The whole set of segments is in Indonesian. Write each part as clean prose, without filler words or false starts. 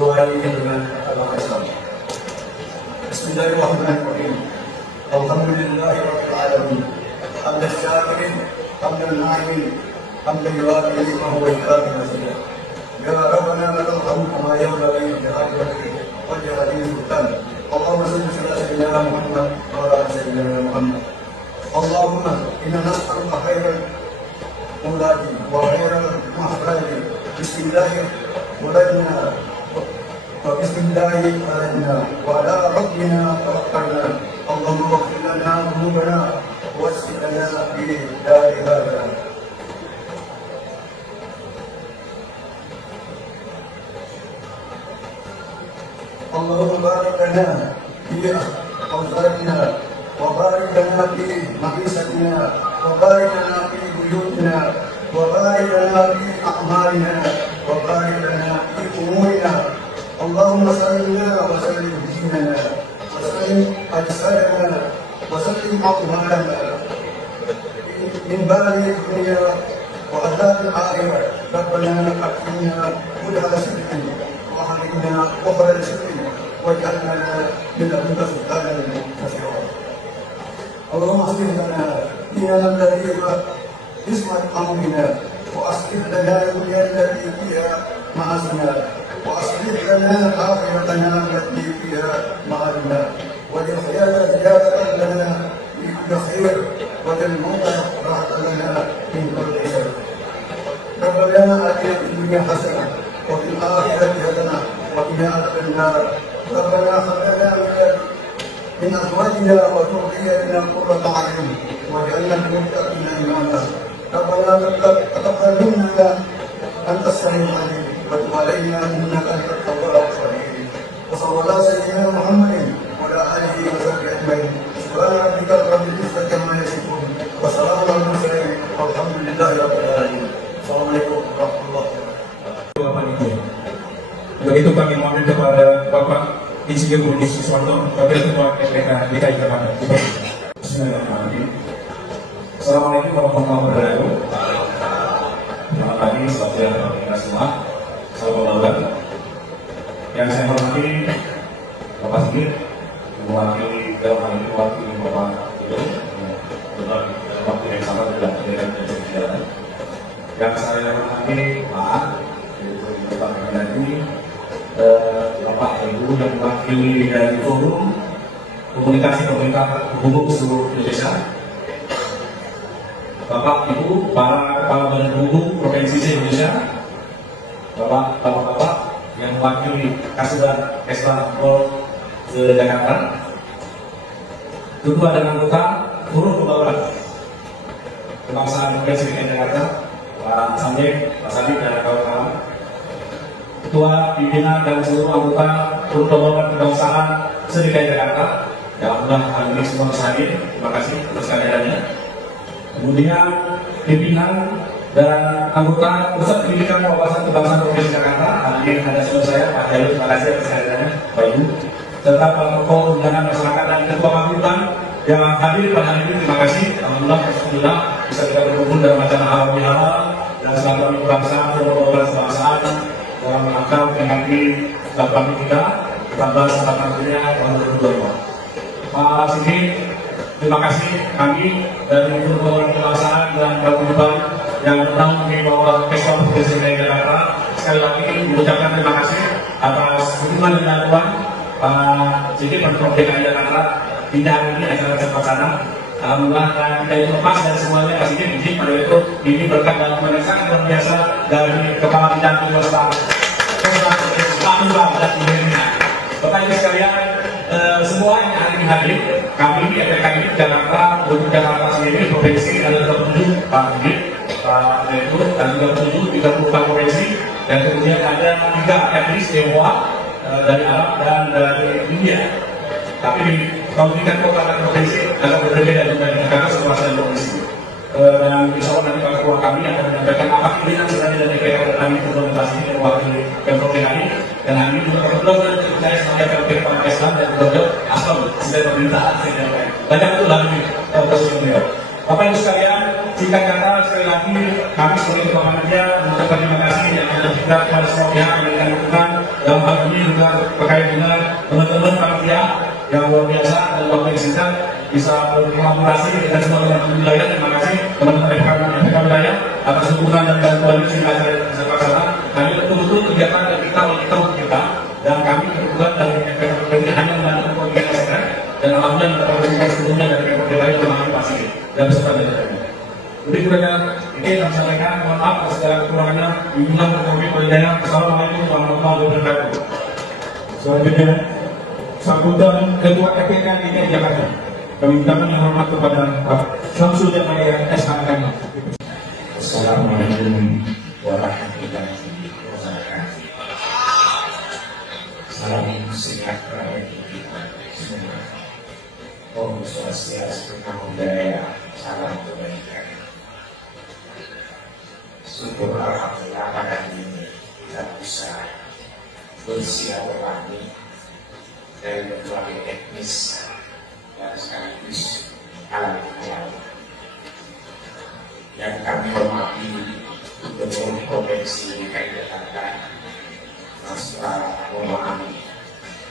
doai dengan agama Islam. Bismillahirrahmanirrahim. Alhamdulillahirabbil alamin. Hamdan syakirin, hamdan na'imin, hamdan yuwafi ni'mahu wa yukafi mazidah. Ya Rabbana lakal hamdu kama yanbaghi li hajatihi wa jalali sultan. Allahumma salli ala sayyidina Muhammad wa ala sayyidina Muhammad. Allahumma inna nas'aluka khairal mulaji wa khairal mahraji. Bismillahir mulajna wa bismillahi alayna wa ala rabbina tawakkalna. Allahumma waghfir lana dhunubana wasfi lana fi dari hadha. Allahumma barik lana fi awzarina wa barik lana fi ma'isatina wa barik lana fi buyutina wa barik lana fi a'malina wa barik lana fi umurina. Allahumma salli wa sallim dinana wa sallim ajsadana wa sallim a'malana min bali dunya wa adab al-akhirah. Rabbana atina hudal sidqin wa hadina ukhra sidqin waj'alna min ladunka sultanan nasira. Allahumma aslih lana dinana alladhi huwa ismat amrina wa aslih lana dunyana allati fiha ma'asna wa aslih lana akhiratana allati fiha ma'adna waj'al hayata ziyadatan lana fi kulli khair waj'al mauta rahatan lana min kulli shar. Rabbana atina fid dunya hasanah wa fil akhirati hasanah wa qina adhaban nar. ربنا هب لنا من ازواجنا وذرياتنا قرة اعين واجعلنا للمتقين اماما. ربنا تقبل منا انت السميع العليم وتب علينا انك انت التواب الرحيم. وصلى الله على سيدنا محمد وعلى اله وصحبه اجمعين. سبحان ربك رب العزة عما يصفون وسلام على المرسلين والحمد لله رب العالمين. Assalamualaikum warahmatullahi wabarakatuh. Untuk itu kami mohon kepada Bapak Insinyur Budi Suswanto, Wakil Ketua MPK DKI Jakarta. Bismillahirrahmanirrahim. Assalamualaikum warahmatullahi wabarakatuh. Selamat pagi, selamat siang, kita semua. Salam olahraga. Yang saya hormati Bapak Sigit, mewakili dalam hal ini mewakili Bapak Ibu, benar waktu yang sama tidak terjadi dan berjalan. Yang saya hormati Pak, yaitu Bapak Kandani, Bapak Ibu yang mewakili dari forum komunikasi pemerintah umum seluruh Indonesia, Bapak Ibu para kepala badan hukum provinsi Indonesia, Bapak-bapak yang mewakili Kasubag Ekspor ke Jakarta, tentu ada anggota forum pembangunan kebangsaan provinsi Jakarta, Pak Sanjay, Pak Sandi dan kawan-kawan, Ketua Pimpinan dan seluruh anggota Forum Kebangsaan se-DKI Jakarta. Alhamdulillah hari ini semua hadir. Terima kasih atas kehadirannya. Kemudian pimpinan dan anggota Pusat Pendidikan Wawasan Kebangsaan Provinsi Jakarta. Hari ini ada saudara saya Pak Jalu. Terima kasih atas kehadirannya, Pak Ibu. Serta para tokoh undangan masyarakat dan ketua panggilan yang hadir pada hari ini. Terima kasih. Alhamdulillah bisa kita berkumpul dalam acara halal dan silaturahmi bangsa, forum kebangsaan dalam rangka menghadapi tahun kita 14 April tahun 2022. Pak Sigit, terima kasih kami dari Forum Kebangsaan dan Kabupaten yang pernah membawa Ekspor Provinsi Jakarta. Sekali lagi mengucapkan terima kasih atas dukungan dan bantuan Pak Sigit Pemprov DKI Jakarta hingga hari ini acara terlaksana. Alhamdulillah dan kita itu lepas dan semuanya Pak Sigit izin pada itu ini berkat dan sangat luar biasa dari Kepala Bidang Keuangan dan Indonesia. Bapak Ibu sekalian, semua yang hari ini hadir, kami di DKI Jakarta, untuk Jakarta sendiri provinsi ada 37 Pak Sigit, Pak Direktur dan 37 provinsi, dan kemudian ada 3 etnis Tionghoa dari Arab dan dari India. Tapi kalau tingkat kota dan provinsi agak berbeda dari negara seluas dan provinsi. Dan insya Allah nanti Pak Ketua kami akan menyampaikan apa pilihan misalnya dari DPR kami implementasi dan mewakili Pemprov DKI. Dan hari ini juga kebetulan saya sampaikan ke Pak Islam dan kebetulan asal sedang pemerintahan banyak itu lagi proses beliau. Bapak Ibu sekalian, singkat kata sekali lagi kami sebagai ketua panitia mengucapkan terima kasih dan juga kepada semua pihak yang memberikan dukungan dalam hal ini juga terkait dengan teman-teman panitia yang luar biasa dan waktu yang singkat bisa berkolaborasi dan semua teman-teman wilayah. Terima kasih teman-teman FK wilayah atas dukungan dan bantuan yang singkat saya bisa laksanakan. Kami betul-betul kegiatan dari kita untuk kita dan kami kebetulan dari FK hanya membantu koordinasikan dan alhamdulillah mendapatkan sebelumnya dari FK wilayah yang mengantisipasi dan beserta dari kami. Lebih kurangnya ini yang saya sampaikan, mohon maaf atas segala kekurangannya. Bimbingan Ekonomi Pembiayaan. Assalamualaikum warahmatullahi wabarakatuh. Selanjutnya, sambutan Ketua FPK DKI Jakarta. Kami minta yang hormat kepada Pak Samsul Jamaya SHM. Assalamualaikum warahmatullahi wabarakatuh. Salam sejahtera bagi kita semua. Om Swastiastu, Namo Buddhaya, salam kebaikan. Syukur alhamdulillah pada hari ini kita bisa bersilaturahmi dari berbagai etnis dan sekaligus alam ayam. Yang kami hormati Gubernur Provinsi DKI Jakarta, Mas Muhammad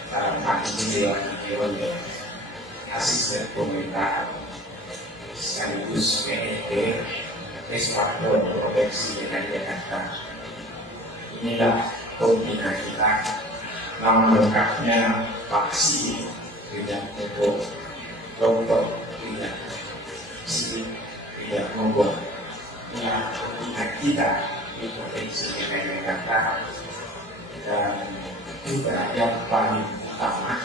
Pak Dewan Asisten Pemerintah sekaligus PNP Eswakon Provinsi DKI Jakarta. Inilah pembina kita, nama lengkapnya Pak Si Tidak Mogok, Dr. Tidak Si Tidak Mogok. Inilah pembina kita di Provinsi DKI Jakarta, dan juga yang paling utama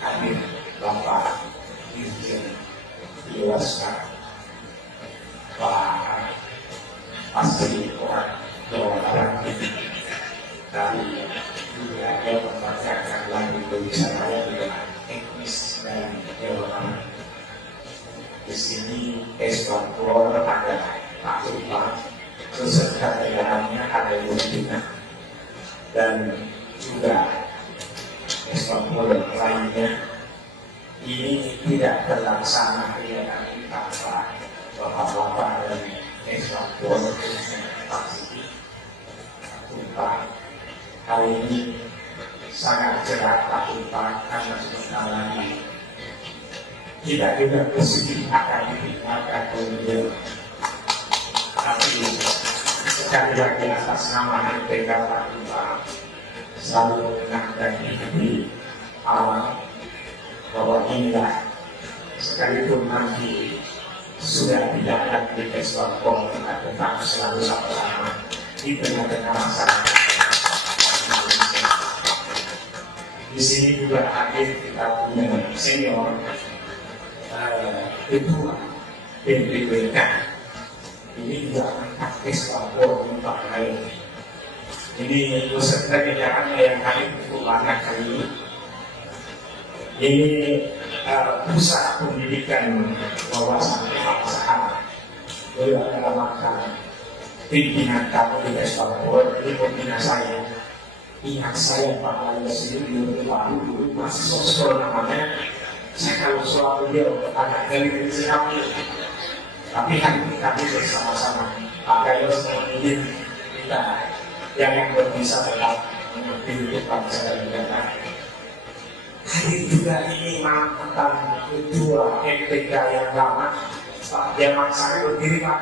hadir Bapak Dirjen Dewasa Pak Asri orang Jawa Barat, dari juga yang membacakan lagu Indonesia Raya dengan etnis dan Jawa Barat. Di sini Eswakon ada Pak Tumpah, beserta jajarannya ada Yudina, dan juga Eswakon lainnya. Ini tidak terlaksana kegiatan tanpa bapak-bapak dan Eswakon Pak Siti, Pak Tumpah. Hari ini sangat cerah Pak Tumpah karena sebentar lagi tidak juga bersedih akan dinikmatkan beliau. Tapi sekali lagi atas nama MPK Pak Tumpah selalu mengingatkan di awal bahwa inilah sekalipun nanti sudah tidak ada di Eswakon, kita tetap selalu sama-sama di tengah-tengah masyarakat. Di sini juga hadir kita punya senior ketua BPPK. Ini juga angkat Eswakon Pak Lain. Ini beserta jajarannya yang hadir untuk anak kali ini. Ini pusat pendidikan wawasan kebangsaan. Beliau adalah mantan pimpinan KPI Eswakon. Ini pembina saya. Ingat saya Pak Lain sendiri dulu masih sekolah namanya. Saya kalau soal beliau anak dari kami, tapi hari ini kami bersama-sama Pak Gayos ini kita yang bisa tetap mengerti untuk bangsa dan negara. Hadir juga ini mantan ketua MPK yang lama Pak Jamal Sari berdiri Pak.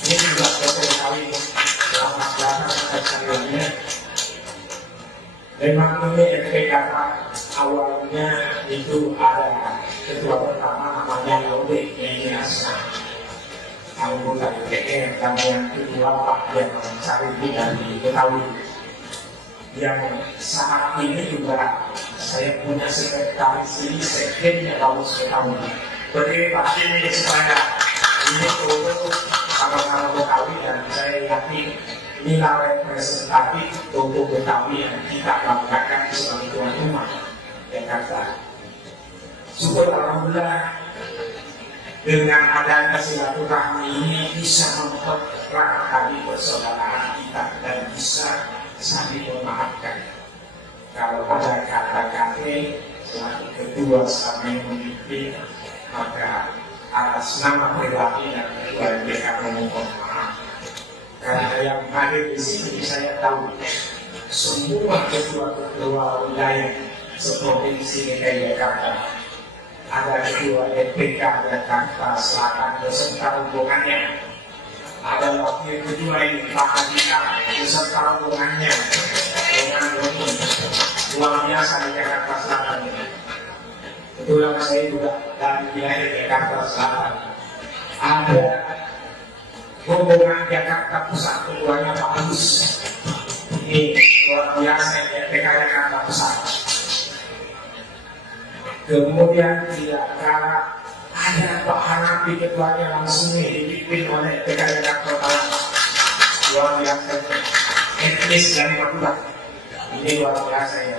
Ini juga betul kali selamat datang atas kaliannya. Memang ini MPK Pak, awalnya itu ada ketua pertama namanya Laude Menyasa, anggota DPR, dan yang kedua Pak Jamal Sari dari Betawi. Yang saat ini juga saya punya sekretaris ini sekjennya Paulus Betawi. Berdiri Pak ini supaya ini untuk sama-sama Betawi, dan saya yakin nilai representatif untuk Betawi yang kita banggakan sebagai tuan rumah Jakarta. Syukur alhamdulillah dengan adanya silaturahmi ini bisa mempererat tali persaudaraan kita dan bisa saling memaafkan. Kalau ada kata-kata selaku kedua sama yang memimpin, maka atas nama pribadi dan ketua MPK memohon maaf. Karena yang hadir di sini saya tahu semua ketua-ketua wilayah seprovinsi DKI Jakarta, ada ketua DPK Jakarta Selatan beserta rombongannya, ada wakil ketua ini Pak Andika beserta rombongannya dengan rombongan luar biasa di Jakarta Selatan ini. Kebetulan saya juga dari wilayah Jakarta Selatan. Ada rombongan Jakarta Pusat ketuanya Pak Agus. Ini luar biasa DPK Jakarta Pusat. Kemudian tidak kalah ada Pak Hanafi ketuanya langsung dipimpin oleh DPK Jakarta Utara. Luar biasa etnis dari Madura. Ini luar biasa ya.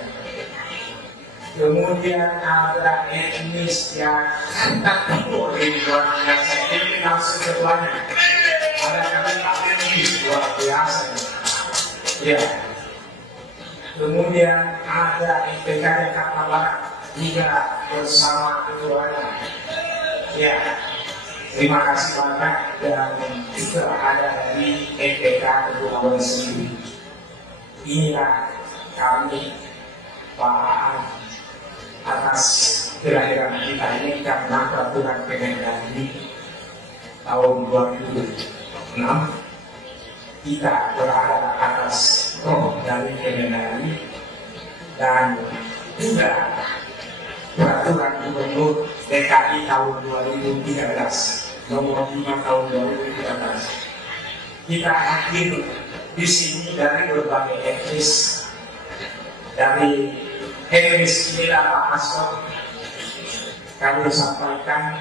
Kemudian ada etnis yang Kanta Timur, ini luar biasa. Ini langsung ketuanya. Ada kami Pak Etnis, luar biasa ya. Kemudian ada DPK Jakarta Barat juga bersama ketuanya. Ya, terima kasih banyak dan juga ada di DPK Ketua sendiri. Inilah kami Pak atas kelahiran kita ini karena peraturan Kemendagri tahun 2006 kita berada atas roh dari Kemendagri dan juga peraturan Gubernur DKI tahun 2013 nomor 5 tahun 2013. Kita hadir di sini dari berbagai etnis, dari etnis inilah Pak Astor kami sampaikan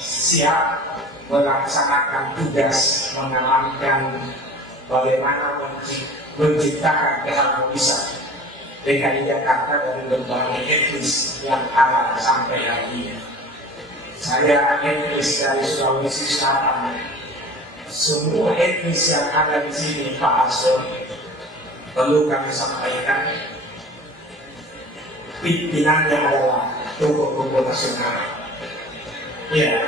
siap melaksanakan tugas mengamankan bagaimana menciptakan keharmonisan DKI Jakarta dari berbagai etnis yang ada sampai hari ini. Saya etnis dari Sulawesi Selatan. Semua etnis yang ada di sini Pak Astor perlu kami sampaikan. Pimpinannya adalah tokoh-tokoh nasional. Ya,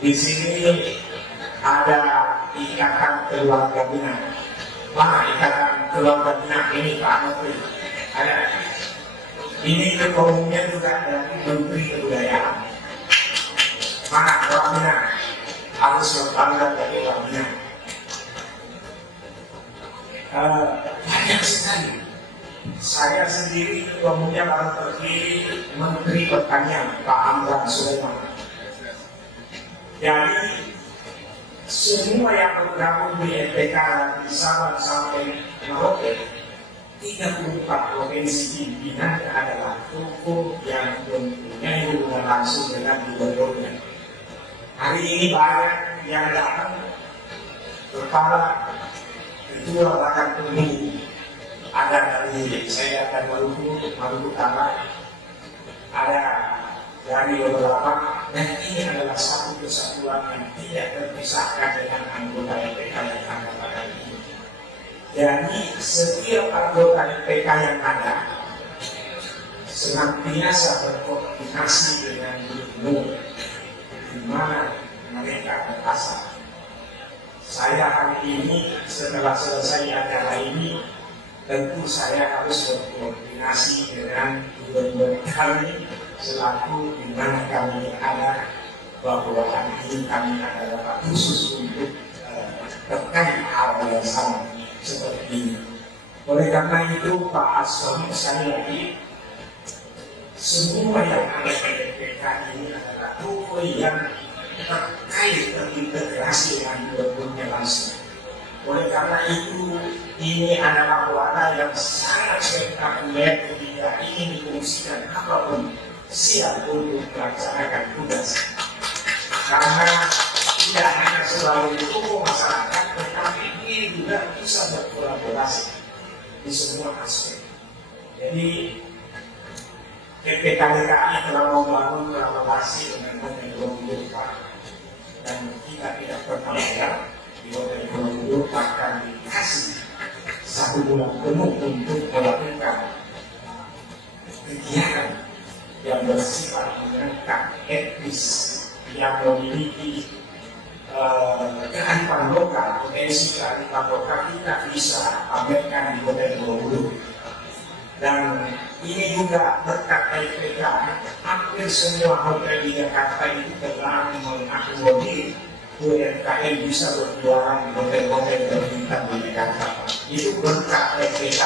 di sini ada ikatan keluarga Minang. Mana ikatan keluarga Minang ini Pak Menteri? Ada. Ini ketua umumnya juga dari Menteri Kebudayaan. Mana orang Minang? Harus berbangga dari orang Minang. Banyak sekali. Saya sendiri ketua umumnya baru terpilih Menteri Pertanian Pak Amran Sulaiman. Jadi semua yang bergabung di MPK dari Sabang sampai Merauke 34 provinsi pimpinannya adalah tokoh yang mempunyai hubungan langsung dengan gubernurnya. Hari ini banyak yang datang kepala ketua bahkan pemilu ada dari saya dan Maluku Utara, ada dari beberapa, dan ini adalah satu kesatuan yang tidak terpisahkan dengan anggota MPK yang ada pada ini. Jadi setiap anggota MPK yang ada senantiasa berkoordinasi dengan gubernur di mana mereka berasal. Saya hari ini setelah selesai acara ini tentu saya harus berkoordinasi dengan gubernur kami selaku di mana kami ada bahwa hari ini kami adalah khusus untuk terkait hal yang sama seperti ini. Oleh karena itu Pak Aston sekali lagi semua yang ada di DPK ini adalah tokoh yang terkait terintegrasi dengan gubernurnya langsung. Oleh karena itu, ini adalah warna yang sangat spektakuler ketika ingin difungsikan apapun siap untuk melaksanakan tugas. Karena tidak hanya selalu tokoh masyarakat, tetapi ini juga bisa berkolaborasi di semua aspek. Jadi, PPK DKI telah membangun kolaborasi dengan Gubernur dan kita tidak pernah bayar. Di Gubernur akan dikasih 1 bulan penuh untuk melakukan kegiatan yang bersifat mengangkat etnis yang memiliki kearifan lokal, potensi kearifan lokal kita bisa pamerkan di Kota Borobudur. Dan ini juga berkat IPK, hampir semua hotel di Jakarta itu telah mengakomodir UMKM bisa berjualan di hotel-hotel berbintang di Jakarta. Itu berkat IPK.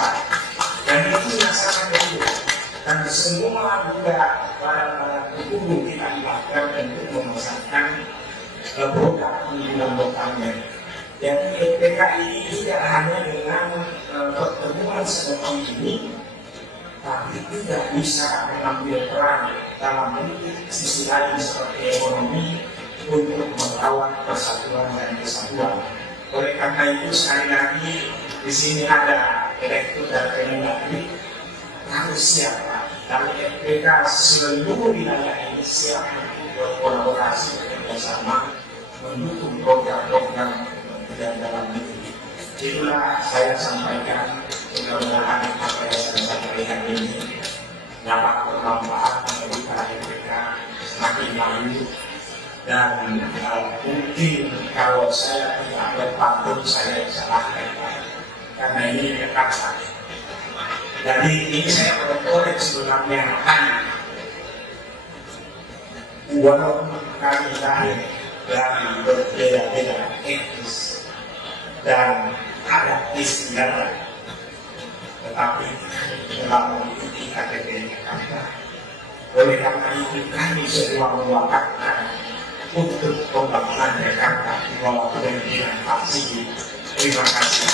Dan itu yang sangat bagus. Dan semua juga para pendukung kita dilakukan untuk memasarkan produk di dalam lokalnya. Jadi IPK ini tidak hanya dengan pertemuan seperti ini, tapi tidak bisa mengambil peran dalam politik sisi lain seperti ekonomi untuk merawat persatuan dan kesatuan. Oleh karena itu sekali lagi di sini ada Direktur dan Kemendagri harus siap dari FPK seluruh wilayah ini siap untuk berkolaborasi bersama mendukung program-program Kementerian Dalam Negeri. Itulah saya sampaikan, mudah-mudahan apa yang saya sampaikan ini dapat bermanfaat bagi para FPK semakin maju. Dan mungkin kalau saya tidak berpantun saya salahkan, karena ini dekat saya. Jadi ini saya berkorek sebenarnya hanya walaupun kami lahir dari berbeda-beda etnis dan adat istiadat, tetapi telah mengikuti KTP Jakarta. Oleh karena itu kami semua mewakafkan untuk pembangunan Jakarta di bawah kepemimpinan Pak Sigit. Terima kasih.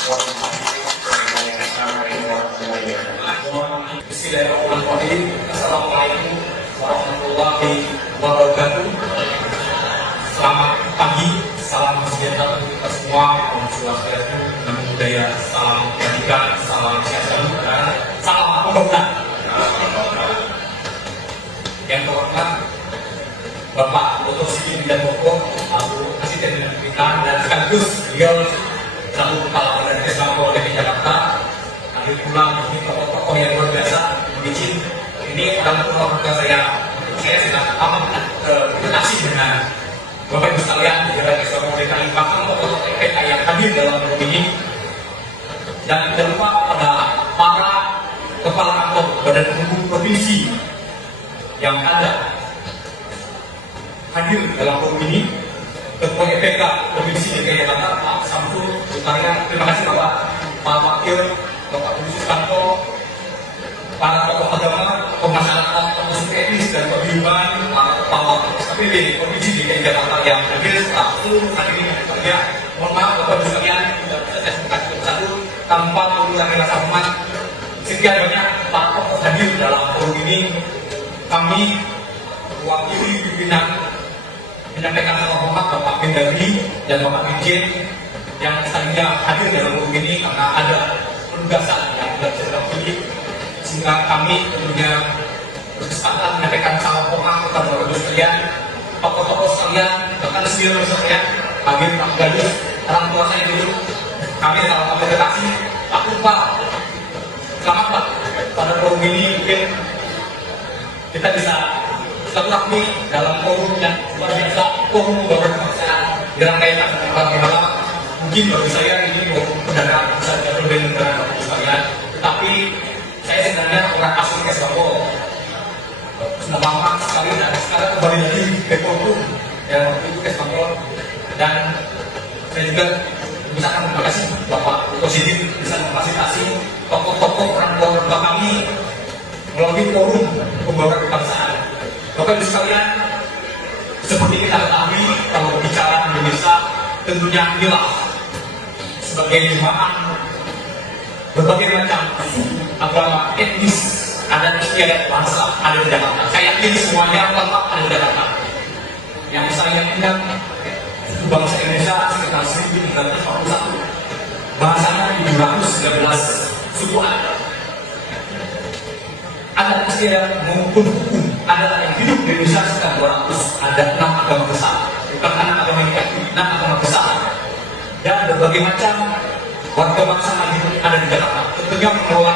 Bismillahirrahmanirrahim. Assalamualaikum warahmatullahi wabarakatuh. Selamat pagi, salam sejahtera untuk kita semua. Om Swastiastu, Namo Buddhaya, salam kebajikan, salam sejahtera, dan salam pembangunan. Yang terhormat Bapak Dr. Sigit Wijanmoko, Asisten Dinas Pendidikan, dan sekaligus beliau selaku Kepala Badan Kesbangko DKI Jakarta. Hadir pula ini tokoh-tokoh yang luar biasa. Izin ini dalam keluarga saya sedang amat terima kasih dengan Bapak Ibu sekalian Jajaran Kesbangko DKI, bahkan tokoh PK yang hadir dalam forum ini. Dan jangan lupa pada para kepala kantor badan hukum provinsi yang ada hadir dalam forum ini. Ketua EPK Provinsi DKI Jakarta, Pak Samsul Utara, terima kasih Bapak, Pak Wakil, Bapak Provinsi Kanto, para tokoh agama, tokoh masyarakat, tokoh suku etnis dan paguyuban, Pak SKPD Provinsi DKI Jakarta yang hadir langsung hari ini bekerja. Mohon maaf Bapak Ibu sekalian, tidak bisa saya sebutkan satu tanpa mengurangi rasa hormat. Sekian banyak para tokoh hadir dalam forum ini. Kami mewakili pimpinan menyampaikan salam hormat Bapak Mendagri dan Bapak Dirjen yang selanjutnya hadir dalam forum ini karena ada penugasan yang tidak bisa terpilih, sehingga kami tentunya berkesempatan menyampaikan salam hormat kepada Bapak Ibu sekalian, tokoh-tokoh sekalian, bahkan sendiri sekalian, hadir Pak Gadis, orang tua saya dulu, kami salam apresiasi, Pak Lupa, selamat Pak pada forum ini. Mungkin kita bisa silaturahmi dalam forum yang luar biasa, forum beberapa bangsa dirangkai bagaimana. Mungkin bagi saya ini forum perdana bisa berbeda dengan sekalian, tetapi saya sebenarnya orang asli Kesbangko, sudah lama sekali dan sekarang kembali lagi ke forum yang waktu itu Kesbangko. Dan saya juga mengucapkan terima kasih Bapak Dr. Sigit bisa memfasilitasi tokoh-tokoh orang tua kami melalui forum pembangunan kebangsaan. Bapak Ibu sekalian, seperti kita ketahui kalau berbicara Indonesia tentunya inilah sebagai jemaah berbagai macam agama, etnis, adat istiadat bangsa ada di Jakarta. Saya yakin semuanya lengkap ada di Jakarta. Yang saya ingat suku bangsa Indonesia sekitar 1341, bahasanya 719 suku adat istiadat maupun hukum adat yang hidup di Indonesia sekitar 200. Ada 6 agama besar, bukan 6 agama yang 6 agama besar, dan berbagai macam warga bangsa yang ada di Jakarta. Tentunya mengelola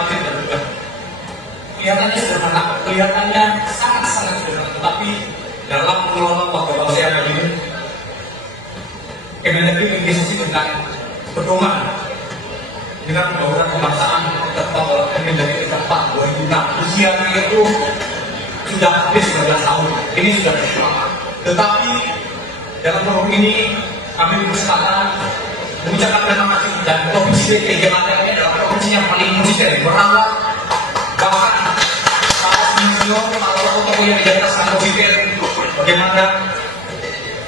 kelihatannya sederhana, kelihatannya sangat-sangat sederhana, tetapi dalam mengelola warga bangsa yang ada ini Kemendagri menginisiasi dengan pedoman dengan pembangunan kebangsaan terutama Kemendagri ke-4 2006. Usianya itu sudah habis 19 tahun. Ini sudah bersemangat. Tetapi dalam forum ini kami berkesempatan mengucapkan terima kasih, dan provinsi DKI Jakarta ini adalah provinsi yang paling konsisten berawal, bahkan para senior atau tokoh yang di atas konsisten bagaimana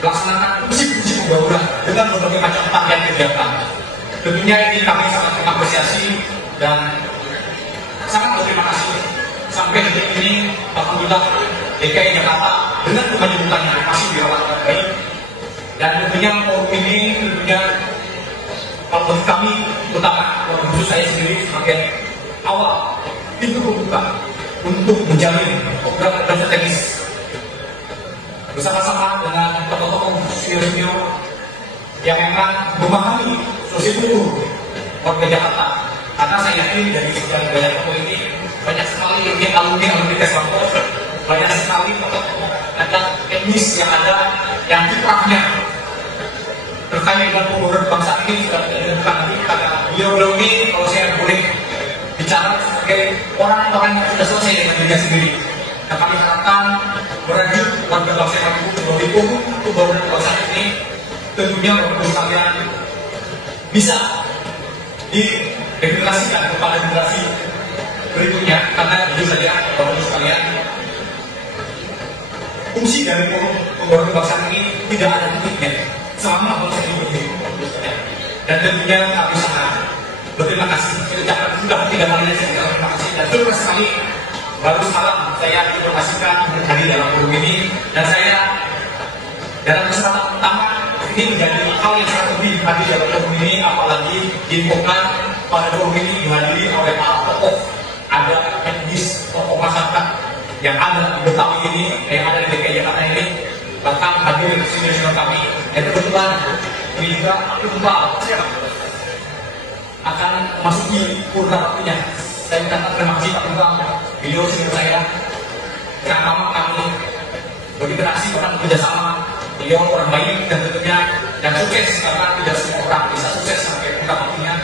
melaksanakan fungsi-fungsi pembangunan dengan berbagai macam target kegiatan. Tentunya ini kami sangat mengapresiasi dan sangat berterima kasih. Sampai detik ini, alhamdulillah DKI Jakarta dengan kemanjutannya masih dirawat dengan baik. Dan tentunya forum ini tentunya kalau bagi kami, terutama khusus saya sendiri sebagai awal pintu pembuka untuk menjalin program-program strategis bersama-sama dengan tokoh-tokoh senior yang memang memahami sosial warga Jakarta. Karena saya yakin dari sekian banyak tokoh ini banyak sekali yang alumni Teslampo, banyak sekali tokoh-tokoh ada etnis yang ada yang kiprahnya terkait dengan pembangunan bangsa ini sudah bukan lagi kata beliau ini. Kalau saya boleh bicara sebagai orang-orang yang sudah selesai dengan dirinya sendiri, nah kami harapkan merajut warga bangsa yang mendukung pembangunan bangsa ini. Tentunya bapak sekalian bisa diregenerasikan kepada generasi berikutnya, karena jujur saja bapak sekalian, fungsi dari pembangunan bangsa ini tidak ada titiknya selama bangsa ini berdiri. Dan tentunya kami sangat berterima kasih. Sudah 3 kali saya terima kasih, dan terus sekali baru semalam saya informasikan hadir dalam forum ini, dan saya dalam kesempatan pertama ini menjadi hal yang sangat lebih hadir dalam forum ini, apalagi diinfokan pada forum ini dihadiri oleh para tokoh, ada etnis tokoh masyarakat yang ada di Betawi ini, yang ada di DKI Jakarta ini, bahkan hadir senior kami. Dan kebetulan ini juga Iqbal akan masuki purna waktunya. Saya minta terima kasih Pak Iqbal, beliau senior saya, karena memang kami berinteraksi bahkan bekerjasama. Beliau orang baik dan tentunya dan sukses, karena tidak semua orang bisa sukses sampai purna waktunya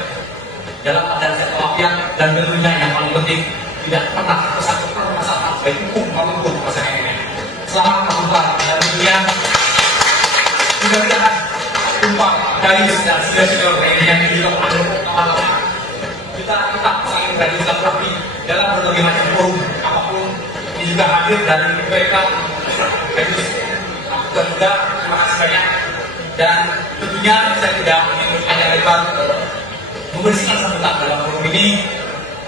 dalam keadaan sehat walafiat, dan tentunya yang paling penting tidak pernah tersangkut permasalahan baik hukum maupun masalah ini. Selamat Pak Iqbal, dan tentunya mudah-mudahan tumpah dari senior yang juga pengalaman kita tetap saling berani silaturahmi dalam berbagai macam forum apapun. Ini juga hadir dari mereka dan juga terima kasih banyak. Dan tentunya saya tidak ingin hanya lebar membersihkan sambutan dalam forum ini.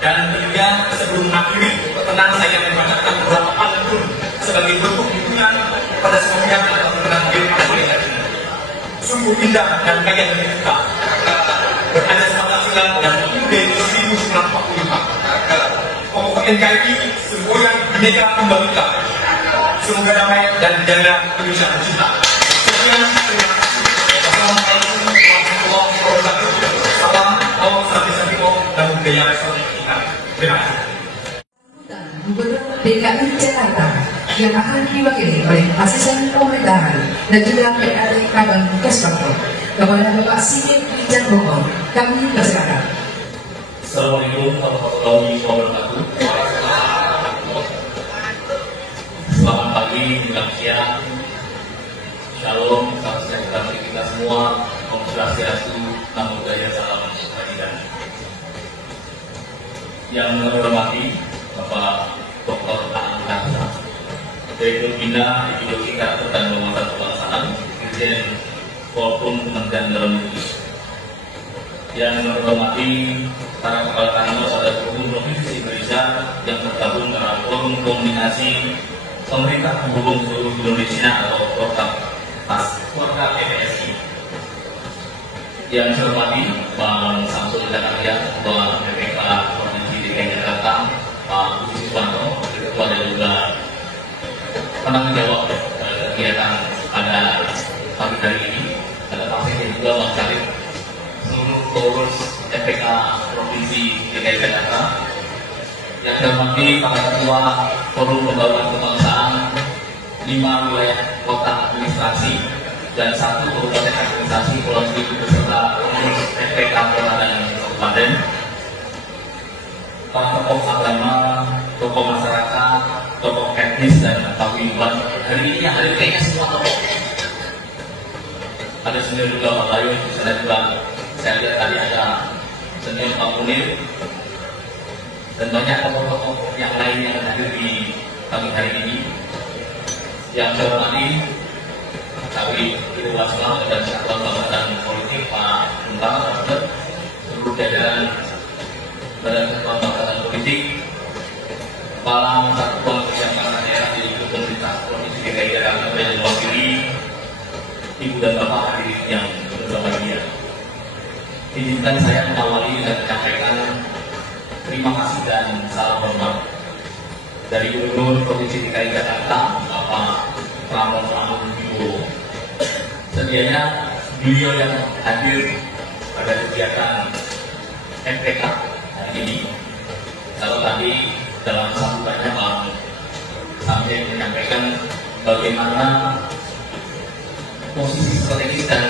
Dan tentunya sebelum mengakhiri perkenalan saya membacakan beberapa pantun sebagai bentuk dukungan pada semua pihak yang berkenan hadir pada sore hari ini. Sungguh indah dan kaya dari kita berada Pancasila dan UUD 1945. Pokok NKRI semboyan Bhinneka Tunggal Ika. Semoga damai dan jaga Indonesia tercinta. Sekian, terima kasih. Wassalamualaikum warahmatullahi wabarakatuh. Salam, om, sati-sati om, dan budaya kita. Terima kasih. Gubernur DKI Jakarta yang akan diwakili oleh asisten pemerintahan dan juga PAD Kabang Kesbangko. Kepada Bapak Sigit Wijangboko, kami persilakan. Assalamualaikum warahmatullahi wabarakatuh. Selamat pagi, menjelang siang. Shalom, salam sejahtera bagi kita semua. Om Swastiastu, Namo Buddhaya, salam kebajikan. Yang kami hormati Bapak Dr. Angkasa, Direktur Bina Ideologi Karakter dan Penguatan Kebangsaan, Dirjen Polhum Kementerian Dalam Negeri. Yang kami hormati para kepala kantor dan hukum provinsi Indonesia yang tergabung dalam forum komunikasi pemerintah penghubung seluruh Indonesia atau Keluarga PPSI. Yang saya hormati Bang Samsul Zakaria, Ketua PPK Provinsi DKI Jakarta, Pak Budi Suwanto, Ketua dan juga penanggung jawab kegiatan pada pagi hari ini. Ada Pak Sekjen juga Bang Syarif, seluruh pengurus PPK Provinsi DKI Jakarta. Yang saya hormati para Ketua Forum Pembangunan Kebangsaan 5 wilayah kota administrasi dan 1 kabupaten administrasi Pulau Seribu beserta pengurus FPK Kota dan Kabupaten, para tokoh agama, tokoh masyarakat, tokoh etnis dan paguyuban. Hari ini yang hadir kayaknya semua tokoh. Ada senior juga Pak Bayu, ada juga saya lihat tadi ada senior Pak Munir, dan banyak tokoh-tokoh yang lain yang hadir di pagi hari ini. Yang saya hormati Kami Ibu Waslam dan Satuan Pembatasan Politik Pak Bintang, seluruh jajaran Badan Satuan Pembatasan Politik, Kepala Satuan Kebijakan Daerah di Pemerintah Provinsi DKI Jakarta dan mewakili Ibu dan Bapak hadirin yang berbahagia. Izinkan saya mengawali dengan menyampaikan terima kasih dan salam hormat dari Gubernur Provinsi DKI Jakarta Bapak Pramono Anung. Sedianya beliau yang hadir pada kegiatan FPK hari ini. Kalau tadi dalam sambutannya Pak sampai menyampaikan bagaimana posisi strategis dan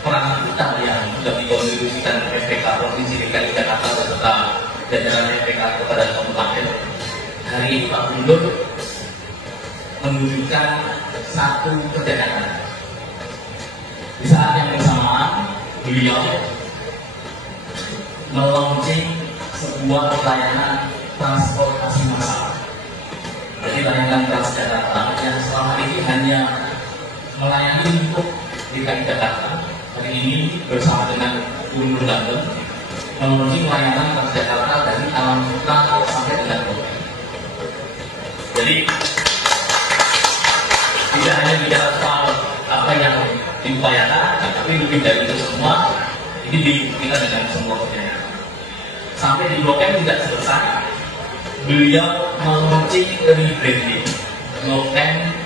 peran kita yang sudah dikontribusikan FPK Provinsi DKI Jakarta beserta jajaran FPK kepada kabupaten. Hari ini Pak Gubernur menunjukkan satu ketegangan. Di saat yang bersamaan, beliau melaunching sebuah layanan transportasi massal. Jadi layanan Transjakarta yang selama ini hanya melayani untuk DKI Jakarta. Hari ini bersama dengan Gubernur Banten melaunching layanan Transjakarta dari Alam Sutra sampai dengan Bogor. Jadi tidak hanya bicara soal apa yang diupayakan, tapi lebih dari itu semua ini dibuktikan dengan semua kerjanya. Sampai di Blok M tidak selesai, beliau meluncurkan rebranding Blok M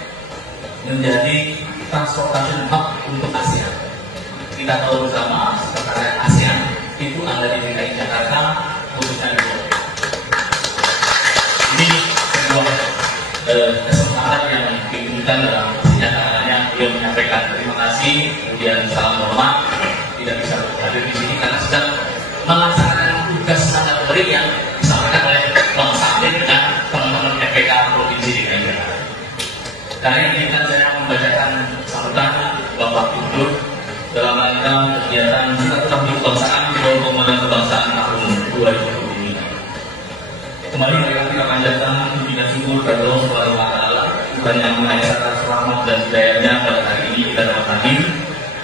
menjadi transportasi hub untuk ASEAN. Kita tahu bersama sekretariat ASEAN itu ada di DKI Jakarta, khususnya di Blok M. Ini sebuah kesempatan yang diberikan dalam kenyataannya. Beliau menyampaikan terima kasih, kemudian salam hormat, tidak bisa hadir di sini karena sedang melaksanakan tugas mandat penting yang disampaikan oleh Bang Samir dan teman-teman FPK Provinsi DKI Jakarta. Karena ini kan saya membacakan sambutan Bapak Gubernur dalam rangka kegiatan silaturahmi kebangsaan di bawah Komandan Kebangsaan tahun 2020. Kembali kita panjatkan puji dan syukur kepada Allah Subhanahu wa Ta'ala, Tuhan yang Maha Esa atas rahmat dan hidayahnya pada hari ini kita dapat hadir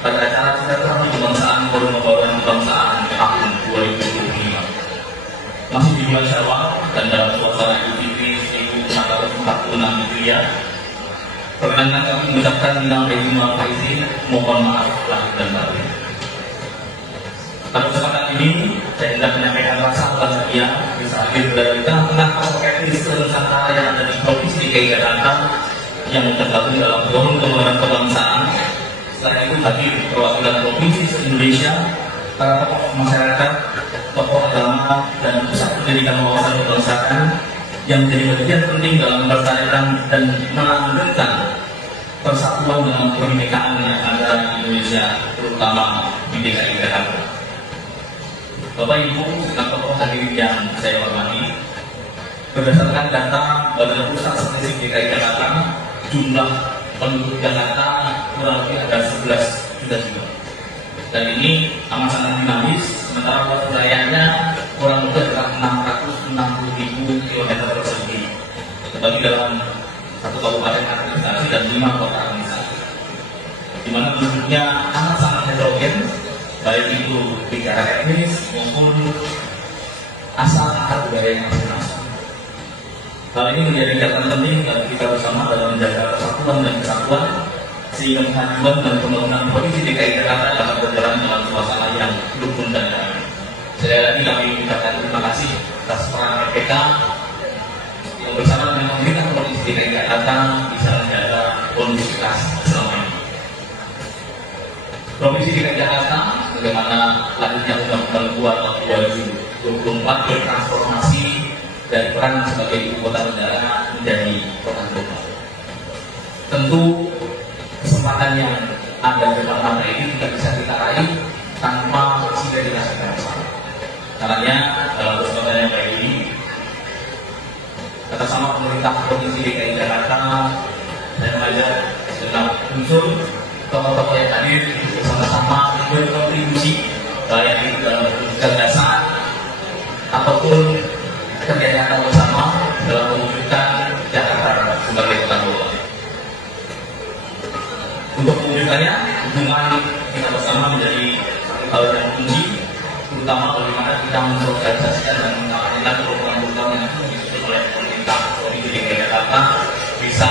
pada acara silaturahmi kebangsaan Forum Pembangunan Kebangsaan tahun 2025. Masih di bulan Syawal dan dalam suasana Idul Fitri 1446 Hijriah, perkenankan kami mengucapkan minal aidin wal faizin, mohon maaf lahir dan batin. Pada kesempatan ini, saya hendak menyampaikan rasa bahagia bisa hadir dari tengah-tengah kelompok etnis Nusantara yang ada di Provinsi DKI Jakarta yang tergabung dalam Forum Pembangunan Kebangsaan. Setelah itu hadir perwakilan provinsi se-Indonesia, para tokoh masyarakat, tokoh agama, dan pusat pendidikan wawasan kebangsaan yang menjadi bagian penting dalam melestarikan dan melanggengkan persatuan dalam kebinekaan yang ada di Indonesia, terutama di DKI Jakarta. Bapak Ibu dan tokoh hadirin yang saya hormati, berdasarkan data Badan Pusat Statistik DKI Jakarta, jumlah penduduk Jakarta kurang lebih ada 11 juta jiwa. Dan ini amat sangat dinamis, sementara luas wilayahnya kurang lebih adalah 660.000 km persegi, terbagi dalam 1 kabupaten administrasi dan 5 kota administrasi, di mana penduduknya amat sangat heterogen, baik itu bicara etnis maupun asal budaya yang masing-masing. Hal ini menjadi catatan penting bagi kita bersama dalam menjaga persatuan dan kesatuan, sehingga kemajuan dan pembangunan Provinsi DKI Jakarta dapat berjalan dalam suasana yang rukun dan damai. Sekali lagi kami mengucapkan terima kasih atas peran FPK yang bersama dengan pemerintah Provinsi DKI Jakarta bisa menjaga kondusivitas selama ini. Provinsi DKI Jakarta, bagaimana lahirnya Undang-Undang 2 tahun 2024 bertransformasi dari peran sebagai ibu kota negara menjadi kota global. Tentu kesempatan yang ada departemen ini tidak bisa kita raih tanpa sinergitas yang bersama. Caranya dalam kesempatan yang baik ini, atas nama pemerintah Provinsi DKI Jakarta, saya mengajak segenap unsur tokoh-tokoh yang hadir bersama-sama berkontribusi baik itu dalam gagasan ataupun kerja nyata bersama dalam mewujudkan Jakarta sebagai kota global. Untuk mewujudkannya, hubungan kita bersama menjadi hal yang kunci, terutama bagaimana kita mensosialisasikan dan mengamankan program-program yang disusun oleh pemerintah Provinsi DKI Jakarta bisa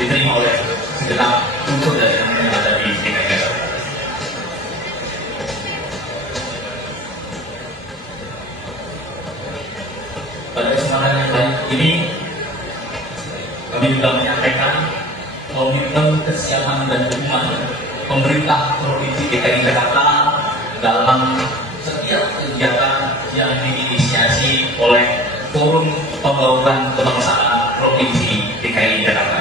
diterima oleh segenap unsur dari yang ada di DKI Jakarta. Pada kesempatan yang baik ini, kami juga menyampaikan komitmen kesiapan dan dukungan pemerintah Provinsi DKI Jakarta dalam setiap kegiatan yang diinisiasi oleh Forum Pembangunan Kebangsaan Provinsi DKI Jakarta.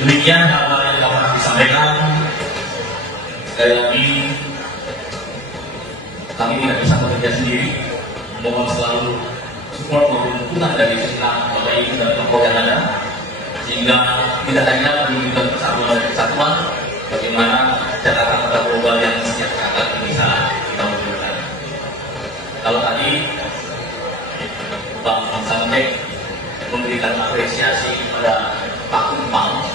Demikian hal-hal yang dapat disampaikan. Sekali lagi, kami tidak bisa bekerja sendiri. Mohon selalu support maupun dukungan dari segenap Bapak Ibu dan tokoh yang ada, sehingga tidak hanya mewujudkan persatuan dan kesatuan, bagaimana Jakarta kota global yang sejahtera bisa kita wujudkan. Kalau tadi Bang Sampai memberikan apresiasi kepada Pak Kumpal,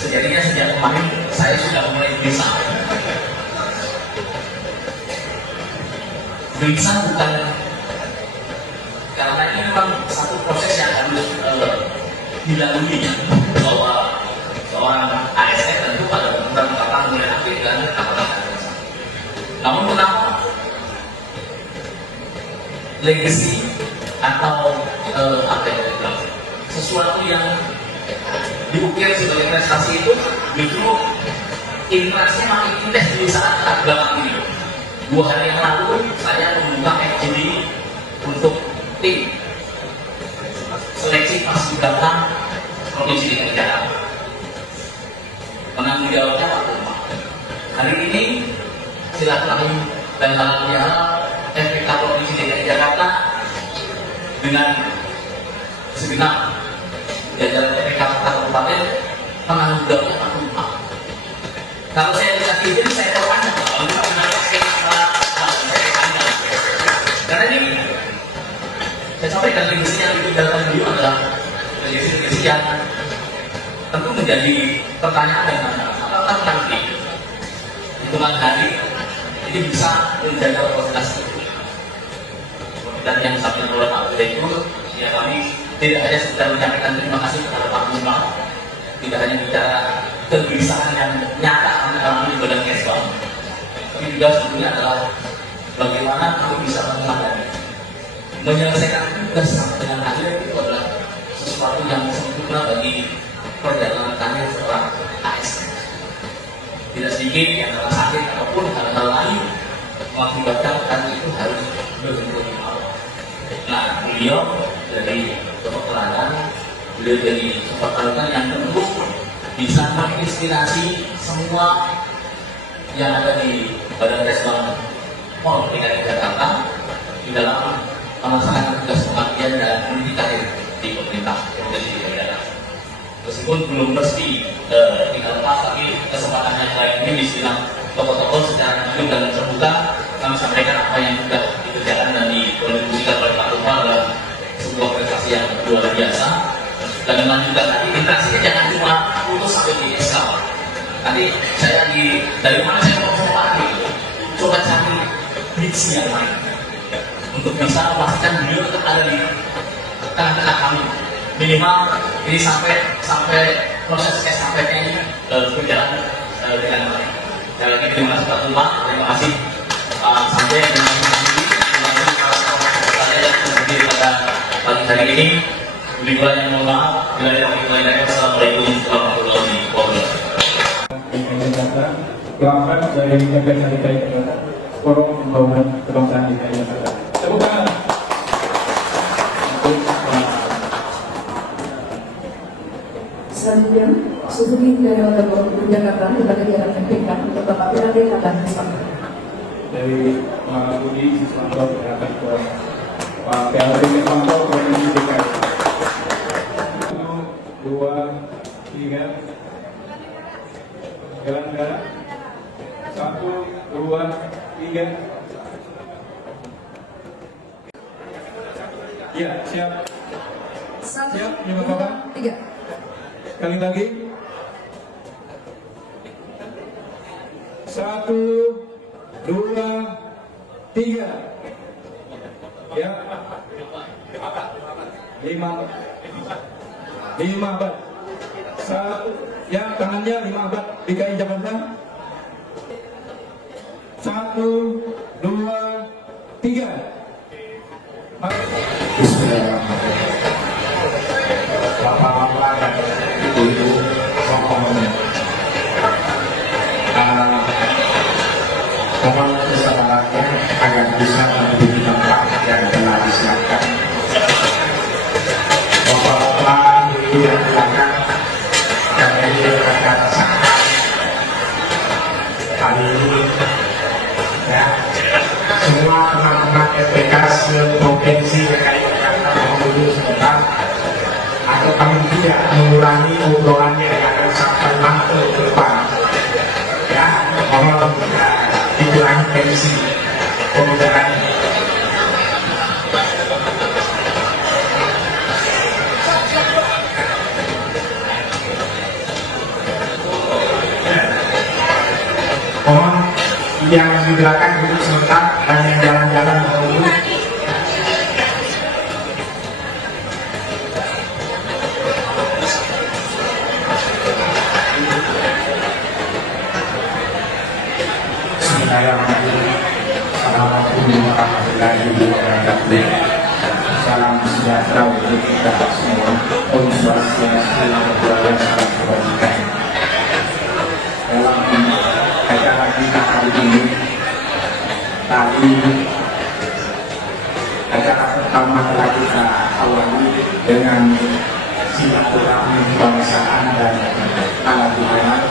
sejatinya sejak kemarin saya sudah mulai gelisah. Gelisah bukan karena ini memang satu proses yang harus dilalui, bahwa seorang ASN tentu pada tentang mulai aktif dan apakah. Namun kenapa legacy atau sesuatu yang diukir sebagai prestasi itu justru interaksinya makin intens di saat belakang ini. 2 hari yang lalu saya membuka FGD untuk tim seleksi paskibraka Provinsi DKI Jakarta. Penanggung jawabnya Pak Kumar. Hari ini silaturahmi dan halal FPK Provinsi DKI Jakarta dengan segenap jajaran FPK Kabupaten penanggung jawabnya Pak Kumar. Kalau saya dikasih izin, saya tahu Anda. Kalau tidak benar, saya tanya. Karena ini saya sampaikan legasi yang ditinggalkan beliau adalah legasi yang tentu menjadi pertanyaan dan apakah nanti hitungan hari ini bisa menjaga kualitas itu. Dan yang disampaikan oleh Pak Direktur, ya kami tidak hanya sekedar menyampaikan terima kasih kepada Pak Kumar, tidak hanya bicara kegelisahan yang nyata kami alami di badan Kesbang, tapi juga sebetulnya adalah bagaimana kami bisa menghadapi menyelesaikan tugas sampai dengan akhir. Itu adalah sesuatu yang sempurna bagi perjalanan karir seorang ASN. Tidak sedikit yang kena sakit ataupun hal-hal lain mengakibatkan karir itu harus berhenti di awal. Nah, beliau dari kedokteran, beliau dari kedokteran yang tentu bisa menginspirasi semua yang ada di Badan Kesbang Pol DKI Jakarta di dalam melaksanakan tugas pengabdian dan meniti karir di pemerintah Provinsi DKI Jakarta. Meskipun belum mesti tinggal lepas, tapi kesempatan yang lain ini di sini tokoh-tokoh secara langsung dan terbuka kami sampaikan apa yang sudah dikerjakan dan dikontribusikan oleh Pak Kumar adalah sebuah prestasi yang luar biasa. Dan melanjutkan tadi interaksinya jangan cuma putus sampai di SK. Tadi saya dari mana saya mau lagi, coba cari diksi yang lain untuk bisa memastikan beliau tetap ada di tengah-tengah kami. Minimal ini sampai proses SKP-nya ini berjalan dengan baik. Sekali lagi terima kasih Pak Kumar, terima kasih sampai dengan ini, terima kasih para yang hadir pada pagi hari ini. Bila yang mohon maaf, bila yang lain-lain, Assalamualaikum warahmatullahi wabarakatuh. Pelanggan dari Negara DKI Jakarta, Forum Pembangunan Kebangsaan DKI Jakarta. Tepuk tangan untuk Selanjutnya, Sufri dari Hotel Jakarta kepada Jalan MPK untuk Bapak Pirade Katan Kesempatan. Dari Pak Budi Siswanto berangkat ke Pak PLT Siswanto Provinsi DKI. 1, 2, 3. Jalan gerak. 1, 2, 3. Ya, siap. 1, Siap, 2, 3. Sekali lagi. 1, 2, 3. Ya. 5 abad. 1, ya, tangannya 5 abad DKI Jakarta. 1, 2, 3. Bapak-bapak dan ibu-ibu mohon mohon kesabarannya agar bisa menduduki tempat yang telah disiapkan. Bapak-bapak ibu yang belakang dan ini rekan saya hari ini ya semua teman-teman FPK se-provinsi DKI Jakarta mohon dulu sebentar atau kami tidak mengurangi obrolannya agar sampai mantul ke depan ya mohon dikurangi tensi pembicaraannya. Mohon yang di belakang duduk sebentar dan yang jalan-jalan dahulu. Assalamualaikum warahmatullahi wabarakatuh. Salam sejahtera untuk kita semua. Om Swastiastu, Namo Buddhaya, salam kebajikan. Dalam acara kita hari ini, tadi acara pertama telah kita awali dengan silaturahmi kebangsaan dan halal bihalal.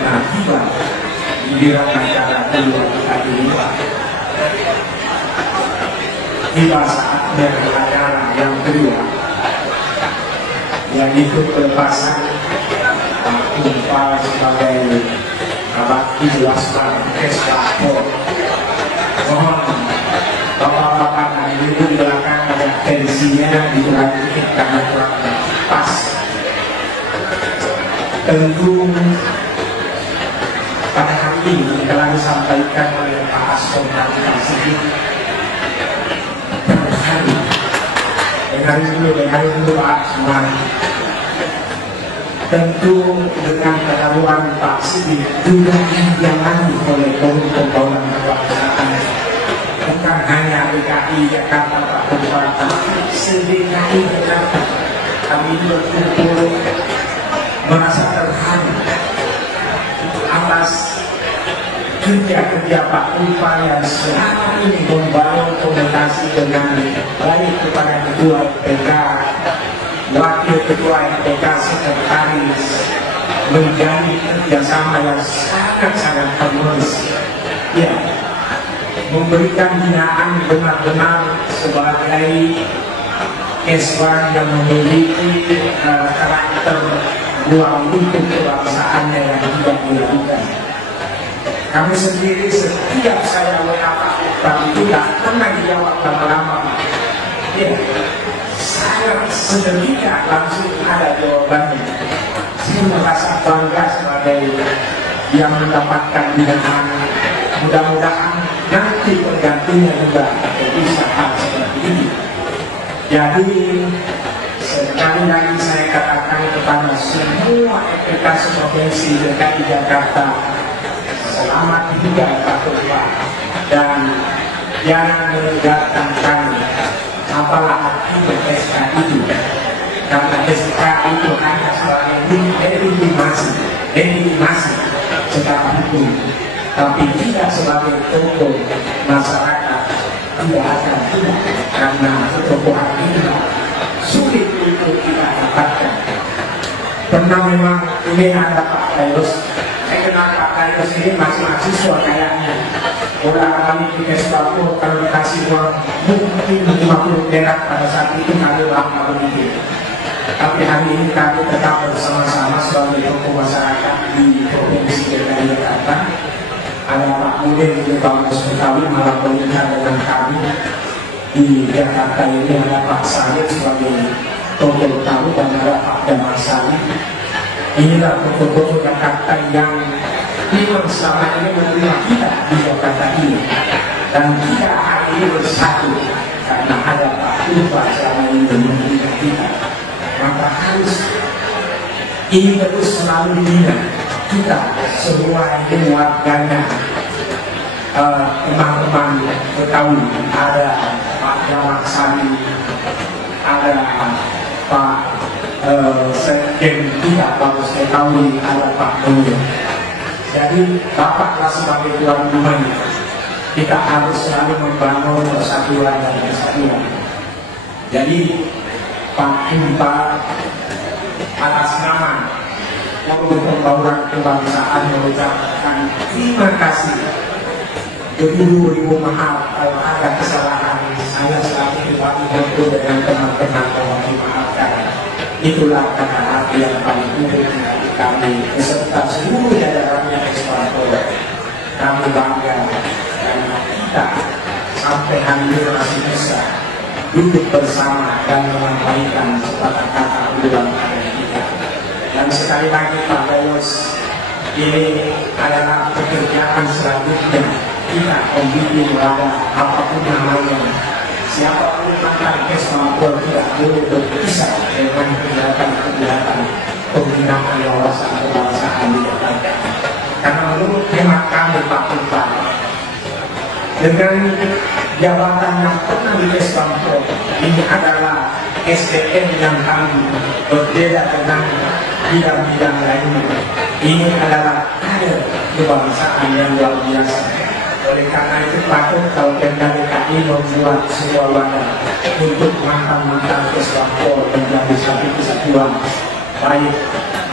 Nah, tiba giliran acara kedua kita ini, tiba saatnya acara yang kedua, yaitu pelepasan Kumpal sebagai Bakti Wasman Kesbako. Mohon bapak-bapak dan ibu di belakang ada tensinya dikurangi karena kurang pas. Tentu pada hari ini telah disampaikan oleh Pak Aston tadi tersebut dengarin dulu Pak Asman. Tentu dengan ketahuan Pak Sidi juga dijalani oleh pembangunan kebangsaan bukan hanya DKI Jakarta Pak Bupati, tapi se-DKI Jakarta. Kami betul-betul merasa terharu atas kerja-kerja Pak Bupati yang selama ini membangun komunikasi dengan baik kepada Ketua MPK, Wakil Ketua MPK, Sekretaris, menjadi kerjasama yang sangat-sangat harmonis. Ya, memberikan binaan benar-benar sebagai Keswan yang memiliki karakter ruang untuk kebangsaannya yang tidak dilakukan. Kami sendiri setiap saya WA Pak Bupati tidak pernah dijawab lama-lama. Ya, saya seketika langsung ada jawabannya. Saya merasa bangga sebagai yang mendapatkan binaan. Mudah-mudahan nanti penggantinya juga bisa hal seperti ini. Jadi sekali lagi saya katakan kepada semua FPK provinsi DKI Jakarta, selamat juga Pak Ketua, dan jangan meninggalkan kami. Apalah arti SK itu? Karena SK itu hanya sebagai legitimasi secara hukum, tapi tidak sebagai tokoh masyarakat. Tidak akan tidak, karena tokoh ini sulit untuk kita dapatkan. pernah memang ini ada Pak Kairos. Saya kenal Pak Kairos ini masih mahasiswa kayaknya. Udah kali di Kesbako kalau dikasih uang mungkin 50 perak pada saat itu kami lama begitu. Tapi hari ini kami tetap bersama-sama sebagai tokoh masyarakat di Provinsi DKI Jakarta. Ada Pak Mudin di Bangkas Betawi malah berbincang dengan kami di Jakarta ini. Ada Pak Said sebagai tokoh Betawi dan ada Pak Damarsari. Inilah tokoh-tokoh Jakarta yang memang selama ini menerima kita di Jakarta ini, dan kita hari ini bersatu karena ada Pak Tufa selama ini menerima kita. Maka harus ini terus selalu dibina kita semua ini warganya, teman-teman Betawi. Ada Pak Damarsari, ada Pak Sekjen kita Bagus Betawi, ada Pak Mudin. Jadi Bapaklah sebagai tuan rumah, kita harus selalu membangun persatuan dan kesatuan. Jadi Pak Tufa atas nama Forum Pembauran Kebangsaan mengucapkan terima kasih beribu-ribu maaf kalau ada kesalahan saya selalu dibantu dengan teman-teman tolong dimaafkan. Itulah kata hati yang paling umum dari kami beserta seluruh jajarannya Kesbako. Kami bangga karena kita sampai hari ini masih bisa duduk bersama dan menyampaikan sepatah kata ulang tahun kita. Dan sekali lagi Pak Kairos, ini adalah pekerjaan selanjutnya kita membimbing pada apapun namanya. Siapapun mantan Kesbako tidak boleh berpisah dengan kegiatan-kegiatan pembinaan wawasan kebangsaan di Jakarta. Karena menurut hemat kami Pak Tufa, dengan jabatan yang pernah di Kesbako ini adalah SDM yang kami berbeda dengan bidang-bidang lainnya. Ini adalah kader kebangsaan yang luar biasa. Oleh karena itu patut kalau Pemda DKI membuat sebuah wadah untuk mantan-mantan Kesbako menjadi satu kesatuan. Baik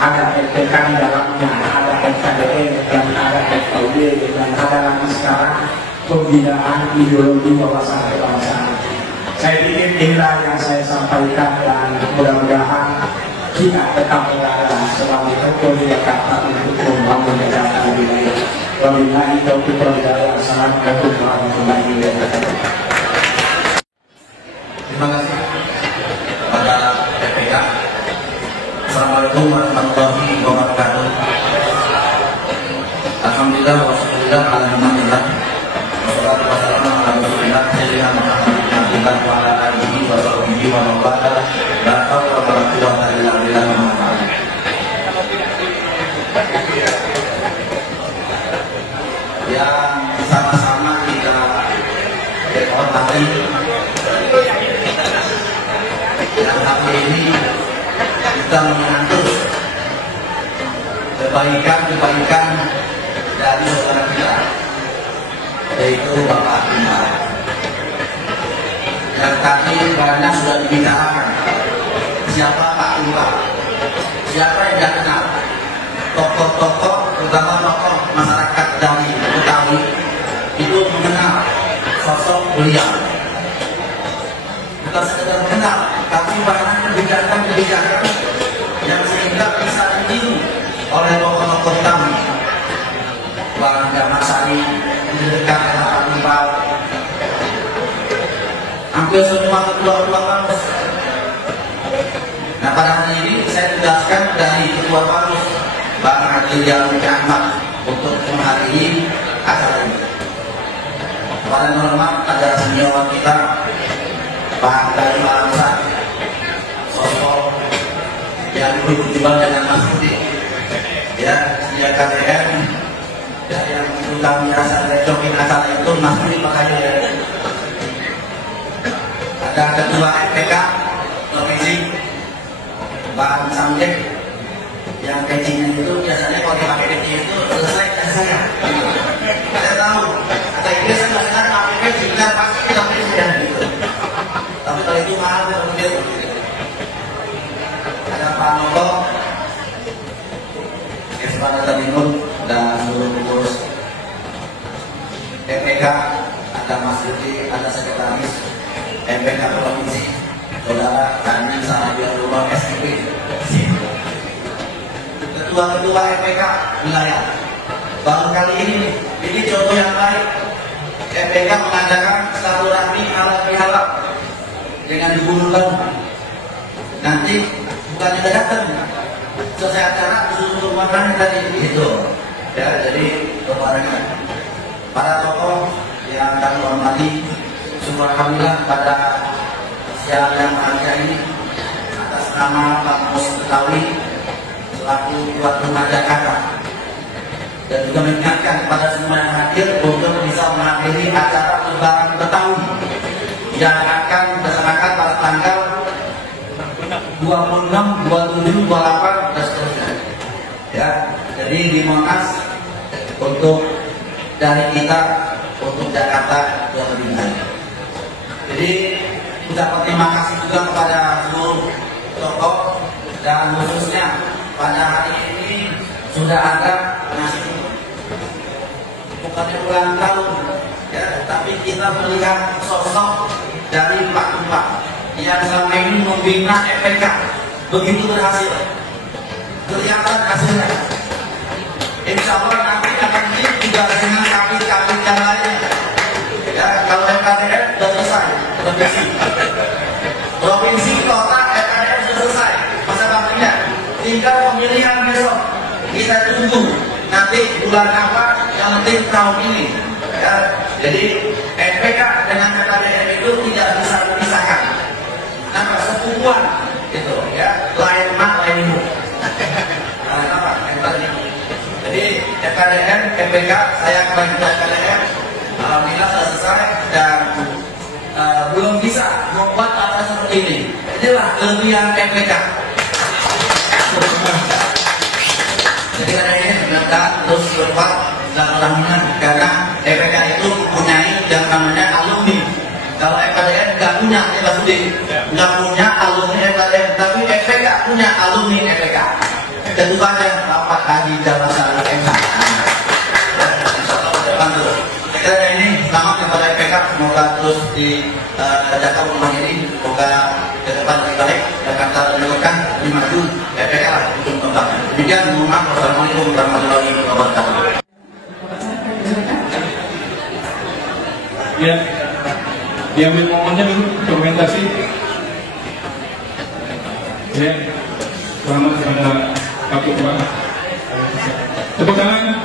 ada FPK di dalamnya, ada FKDN, dan ada FKUD, dan ada lagi sekarang pembinaan ideologi wawasan kebangsaan. Saya pikir inilah yang saya sampaikan, dan mudah-mudahan kita tetap berada sebagai tokoh di Jakarta untuk membangun Jakarta lebih baik. Wabillahi taufiq wal hidayah. Assalamualaikum warahmatullahi wabarakatuh. Terima kasih kepada PPK. Assalamualaikum warahmatullahi wabarakatuh. Alhamdulillah wassalatu ala Rasulillah. Wassalatu wassalamu ala Rasulillah sayyidina Muhammad wa ala alihi wa sahbihi wa man wala. La haula wa la quwwata illa billah. Yang sama-sama kita hormati, dan hari ini kita mengatur kebaikan dari saudara kita, yaitu Bapak Tufa. Yang tadi banyak sudah dibicarakan siapa Pak Tufa, siapa yang tidak kenal tokoh-tokoh, terutama tokoh masyarakat dari Betawi itu mengenal sosok beliau. Bukan sekedar mengenal, tapi bahkan kebijakan-kebijakan yang sehingga bisa ditiru oleh tokoh-tokoh kami. Pak Damarsari mendekat Pak Tufa, hampir semua ketua-ketua Pansus. Nah, pada hari ini saya tugaskan dari ketua Pansus Bang Adil Ahmad untuk menghadiri acara ini. Pada normal ada senior kita Pak Dari Malamsa, sosok yang berhubungan dengan Mas Budi, ya, dia KDN, ya, yang kami rasa recokin acara itu Mas Budi makanya. Ada ketua FPK provinsi Bang Samdek, yang pecinya itu biasanya kalau dipakai peci itu selesai dan saya. Saya tahu, kata ini saya nggak senang pakai peci, kita pasti sampai sudah gitu. Tapi kalau itu mahal kemudian. Ada Pak Noto, Seperti ada sekretaris MPK Provinsi, Saudara Dani Sahabiarullah SIP, Ketua-ketua MPK wilayah. Baru kali ini contoh yang baik. MPK mengadakan silaturahmi halal-bihalal dengan dibunuhkan. Nanti bukan kita datang selesai acara disuruh makan tadi gitu. Ya, jadi kepada para tokoh yang kami hormati, semua alhamdulillah pada siang yang bahagia ini atas nama Pak Mus Betawi selaku Tuan Rumah Jakarta, dan juga mengingatkan kepada semua yang hadir untuk bisa menghadiri acara Lebaran Betawi yang akan dilaksanakan pada tanggal 26, 27, 28 dan seterusnya. Ya, jadi di Monas untuk dari kita untuk Jakarta yang lebih baik. Jadi ucapkan terima kasih juga kepada seluruh tokoh, dan khususnya pada hari ini sudah ada nasi bukannya ulang tahun ya, tapi kita melihat sosok dari Pak Tumpah yang selama ini membina MPK begitu berhasil, kelihatan hasilnya. Insya Allah nanti akan juga dengan kapit-kapit yang lainnya. Ya, kalau MKDR sudah selesai, provinsi, kota, MKDR sudah selesai masa baktinya. Tinggal pemilihan besok. Kita tunggu nanti bulan apa, yang penting tahun ini. Ya, jadi MPK dengan MKDR itu tidak bisa dipisahkan. Nah, sepupuan gitu, ya, lain mak, lain ibu. Apa? Jadi FKDR, MPK, saya kembali ke FKDR, alhamdulillah sudah selesai dan belum bisa membuat apa seperti ini. Inilah kelebihan MPK. Jadi karena ini kita terus berbuat dan alhamdulillah karena MPK itu mempunyai yang namanya alumni. Kalau FKDR nggak punya, nggak punya alumni FKDR, tapi MPK punya alumni MPK. Ketuanya Bapak Haji Jalasa MH. Kita ini selamat kepada MPK, semoga terus dijaga rumah ini, semoga ke depan lebih baik, Jakarta menunjukkan lebih maju, MPK lah untuk kembang. Demikian, mohon maaf, wassalamualaikum warahmatullahi wabarakatuh. Ya, diambil momennya dulu dokumentasi. Ya, selamat kepada Pak Tumpah. Tepuk tangan.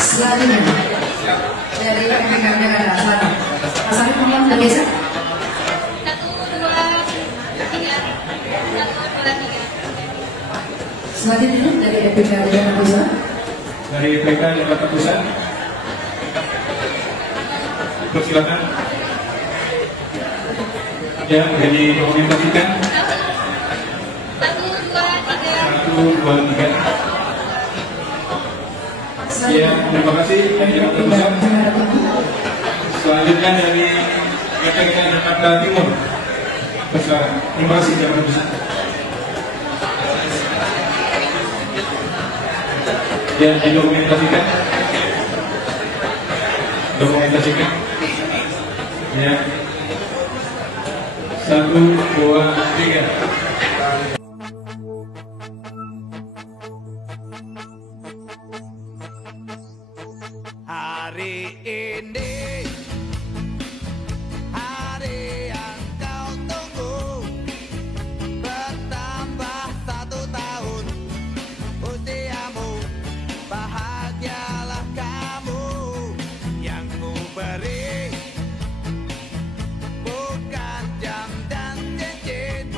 Selanjutnya dari MPK Jakarta Selatan. Mas Arif mohon bergeser. 1, 2, 3. Selanjutnya dari MPK Jakarta Pusat. Dari MPK Jakarta Pusat. Persilakan. Ya, jadi dokumentasikan. 1, 2, 3. Ya, terima kasih yang Jakarta Pusat. Selanjutnya dari MPK Jakarta Timur. Terima kasih Jakarta Pusat. Ya, didokumentasikan. Dokumentasikan. Ya. 1, 2, 3. Hari ini hari yang kau tunggu, bertambah 1 tahun usiamu, bahagialah kamu. Yang ku beri bukan jam dan cincin,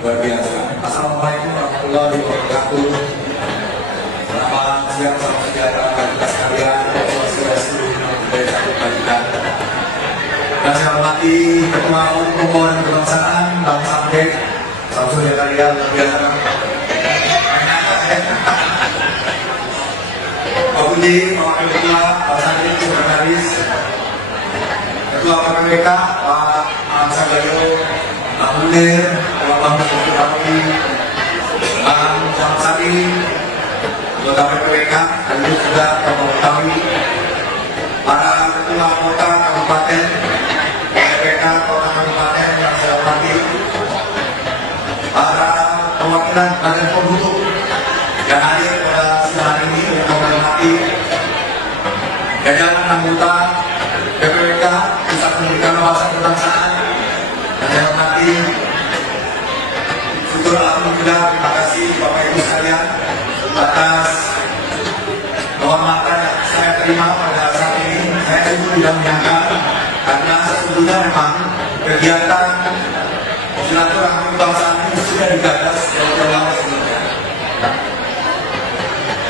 luar biasa. Assalamualaikum warahmatullahi wabarakatuh. Selamat siang, salam sejahtera bagi kita sekalian. Dan saya hormati Ketua Umum dan Kebangsaan Bang Samdek, Samsul Jakaria, luar biasa. Pak Budi, Pak Wakil Ketua, Pak Samdek, Sekretaris, Ketua PPWK, Pak Sagayo, Pak Munir, Pak Bambang Kami, Bang Samsari, Anggota PPWK, dan juga Pak Kami, para ketua kota kabupaten, PPWK kota kabupaten yang saya hormati, para perwakilan badan pembentuk yang hadir pada siang hari ini yang kami hormati, jajaran anggota PPWK Pusat Pendidikan Wawasan Kebangsaan yang saya hormati, syukur alhamdulillah, terima kasih Bapak Ibu sekalian atas kehormatan yang saya terima pada saat ini. Saya itu tidak menyangka karena sesungguhnya memang kegiatan silaturahmi kebangsaan ini sudah digagas jauh-jauh lama sebelumnya.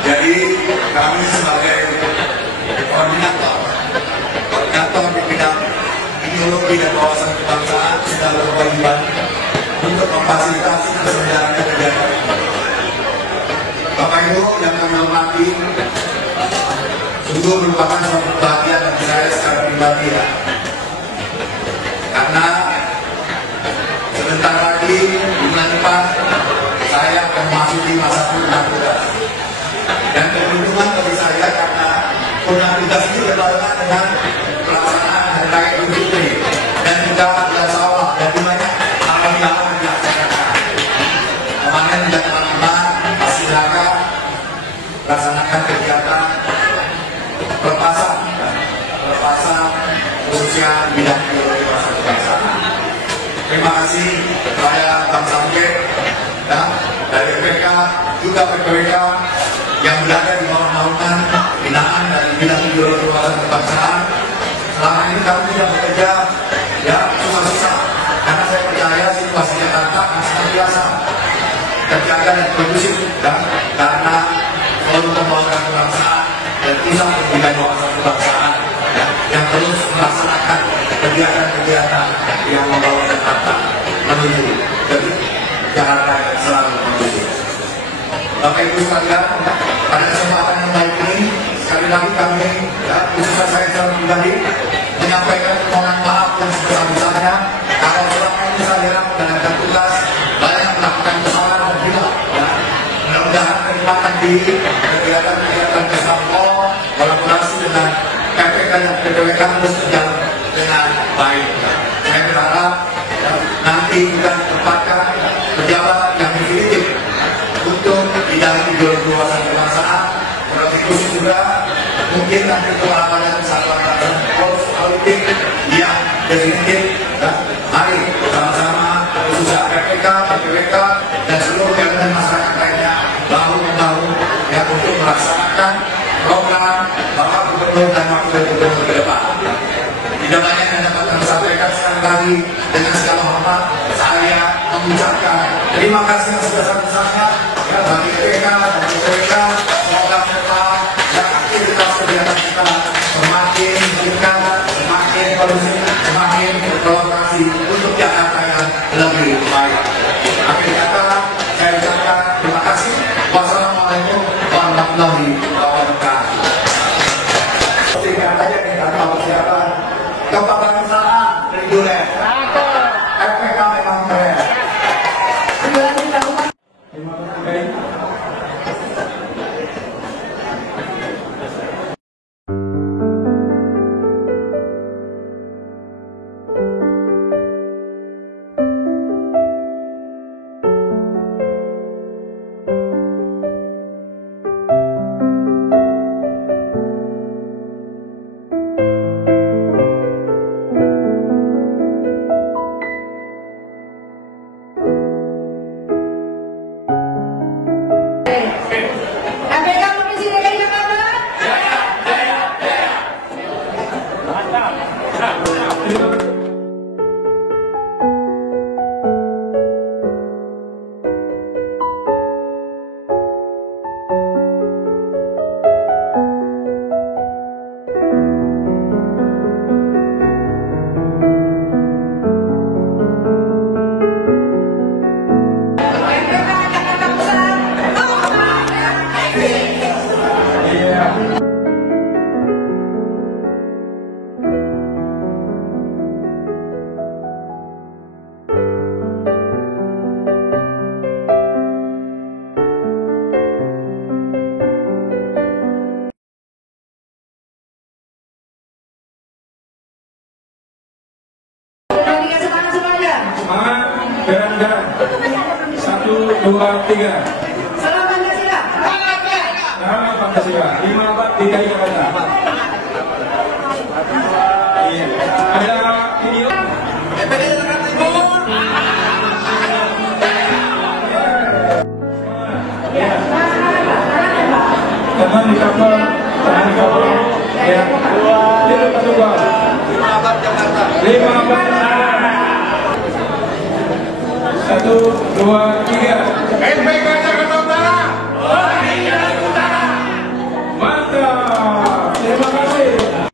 Jadi kami sebagai koordinator di bidang ideologi dan wawasan kebangsaan sudah berkewajiban untuk memfasilitasi penyelenggaraan kegiatan ini. Bapak Ibu yang kami hormati, sungguh merupakan suatu kebahagiaan bagi saya secara pribadi ya. Karena sebentar lagi bulan depan saya akan memasuki masa purna tugas. Dan keberuntungan bagi saya karena purna tugas ini berbarengan dengan pelaksanaan hari raya Idul Fitri dan juga bulan Syawal dan banyak amal yang dilaksanakan. Kemarin juga teman-teman masih laksanakan kegiatan pelepasan khususnya bidang ideologi wawasan kebangsaan. Terima kasih kepada Bang Samdek ya, dari PPWK juga PPWK yang berada di bawah naungan binaan dari bidang ideologi wawasan kebangsaan. Selama ini kami tidak bekerja ya susah-susah karena saya percaya situasi Jakarta sangat biasa terjaga dan kondusif ya, karena forum pembangunan kebangsaan dan pusat pendidikan wawasan kebangsaan ya, yang terus melaksanakan kegiatan-kegiatan yang membawa Jakarta menuju ke Jakarta yang selalu kondusif. Bapak Ibu sekalian, pada kesempatan yang baik ini sekali lagi kami ya, khususnya saya secara pribadi menyampaikan permohonan maaf yang sebesar-besarnya kalau selama ini saya menjalankan tugas banyak melakukan kesalahan dan juga ya, mudah-mudahan kenikmatan di kegiatan-kegiatan bersama kolaborasi dengan PPK dan PPWK terus berjalan dengan baik. Saya berharap ya, nanti kita tempatkan pejabat yang definitif untuk bidang ideologi wawasan kebangsaan, konstitusi juga mungkin nanti kepala kesatuan dan politik yang definitif. Ya, mari sama-sama khususnya PPK, PPWK dan seluruh elemen masyarakat lainnya bahu-membahu ya untuk melaksanakan program Bapak Gubernur dan Wakil Gubernur ke depan. Tidak banyak yang dapat kami sampaikan sekali lagi dengan segala hormat saya mengucapkan terima kasih yang sebesar-besarnya ya bagi PPK dan PPWK. Semoga mereka dan aktivitas kegiatan kita semakin meningkat, semakin kondusif, semakin berkolaborasi untuk Jakarta yang lebih baik. Akhir kata saya ucapkan terima kasih. Wassalamualaikum warahmatullahi wabarakatuh. Singkat saja kita tahu siapa kebangsaan reguler. FPK memang keren. Terima kasih. Gerak-gerak. 1, 2, 3. Salam Pancasila. Salam Pancasila. 5 abad DKI Jakarta. Iya. Ada video. Teman di kapal, tahan di kapal. Ya. Itu satu gol. 5 abad Jakarta. 5 abad. 1, 2, 3.